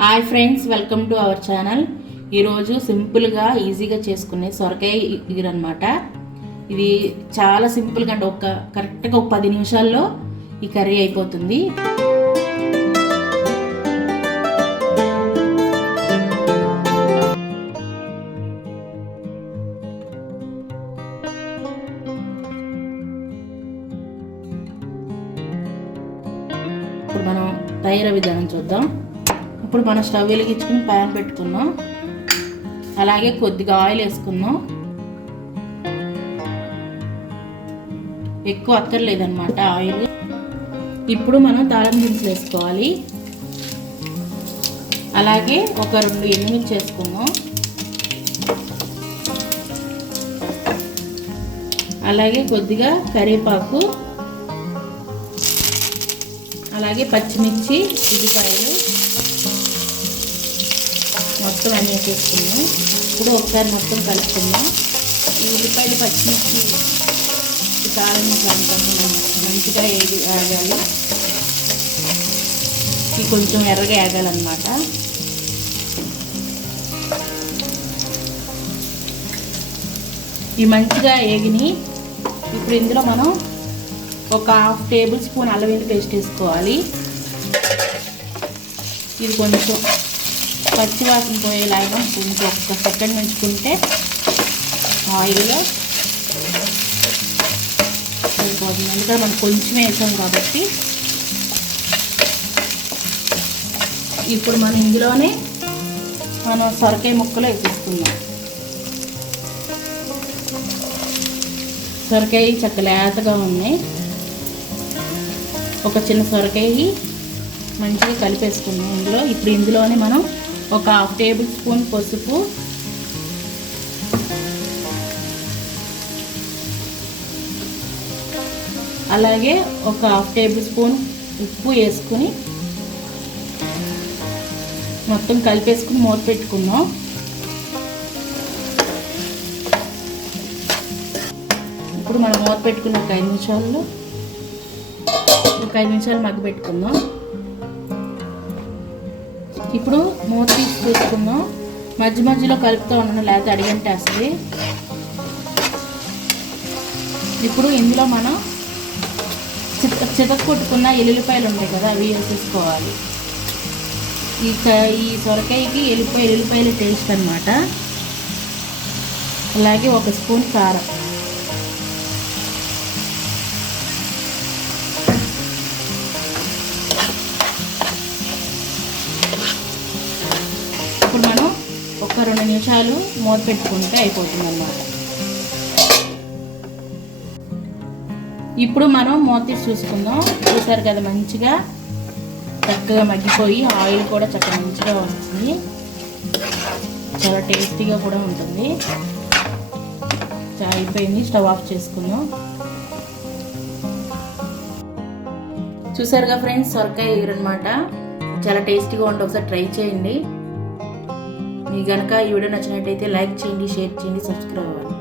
Hi friends, welcome to our channel. ఈరోజు సింపుల్గా ఈజీగా చేసుకునే సొరకాయ ఇగురు అనమాట. ఇది చాలా సింపుల్గా అంటే కరెక్ట్గా ఒక 10 నిమిషాల్లో ఈ కర్రీ అయిపోతుంది. ఇప్పుడు మనం తయారీ విధానం చూద్దాం. ఇప్పుడు మనం స్టవ్ వెలిగించుకుని ప్యాన్ పెట్టుకున్నాం. అలాగే కొద్దిగా ఆయిల్ వేసుకున్నాం. ఎక్కువ అక్కర్లేదన్నమాట ఆయిల్. ఇప్పుడు మనం తాళం దినుసులు వేసుకోవాలి. అలాగే ఒక 2 ఎండుమిర్చి వేసుకున్నాం. అలాగే కొద్దిగా కరివేపాకు, అలాగే పచ్చిమిర్చి, ఉల్లిపాయలు మొత్తం అన్నీ వేసేసుకున్నాం. ఇప్పుడు ఒకసారి మొత్తం కలుపుకుందాం. ఈ ఉల్లిపాయలు, పచ్చిమిర్చి కారం మంచిగా వేగాలి. ఇది కొంచెం ఎర్రగా వేగాలన్నమాట. ఈ మంచిగా వేగిని. ఇప్పుడు ఇందులో మనం ఒక 1/2 టేబుల్ స్పూన్ అల్లం వెల్లుల్లి పేస్ట్ వేసుకోవాలి. ఇది కొంచెం పచ్చివాసన పోయేలాగా కొంచెం 1 సెకండ్ ఉంచుకుంటే ఆయిల్లో సరిపోతుంది. ఎందుకంటే మనం కొంచెం వేసాం కాబట్టి. ఇప్పుడు మనం ఇందులోనే సొరకాయ ముక్కలు వేసేసుకుందాం. సొరకాయ చక్క లేతగా ఉన్నాయి. ఒక చిన్న సొరకాయ మంచిగా కలిపేసుకున్నాం ఇందులో. ఇప్పుడు ఇందులోనే మనం ఒక 1/2 టేబుల్ స్పూన్ పసుపు, అలాగే ఒక 1/2 టేబుల్ స్పూన్ ఉప్పు వేసుకుని మొత్తం కలిపేసుకుని మూత పెట్టుకుందాం. ఇప్పుడు మనం మూత పెట్టుకున్న ఒక 5 నిమిషాలు మగ్గ పెట్టుకుందాం. ఇప్పుడు మూత తీసి చూసుకుందాం. మధ్య మధ్యలో కలుపుతూ ఉండడం, లేకపోతే అడిగంటేస్తుంది. ఇప్పుడు ఇందులో మనం చితక కొట్టుకున్న ఎల్లుల్లిపాయలు ఉంటాయి కదా, అవి వేసేసుకోవాలి. ఈ సొరకాయకి ఎల్లుల్లిపాయల టేస్ట్ అన్నమాట. అలాగే 1 స్పూన్ కారం, ఇప్పుడు మనం ఒక 2 నిమిషాలు మూత పెట్టుకుంటే అయిపోతుంది అన్నమాట. ఇప్పుడు మనం మూత తీసి చూసుకుందాం. చూసారు కదా, మంచిగా చక్కగా మగ్గిపోయి ఆయిల్ కూడా చక్కగా మంచిగా వస్తుంది. చాలా టేస్టీగా కూడా ఉంటుంది. అయిపోయింది. స్టవ్ ఆఫ్ చేసుకుందాం. చూసారుగా ఫ్రెండ్స్, సొరకాయ ఇగురు అనమాట. చాలా టేస్టీగా ఉంటుంది. ఒకసారి ట్రై చేయండి. మీకు కనుక ఈ వీడియో నచ్చినట్టయితే లైక్ చేయండి, షేర్ చేయండి, సబ్స్క్రైబ్ అవ్వండి.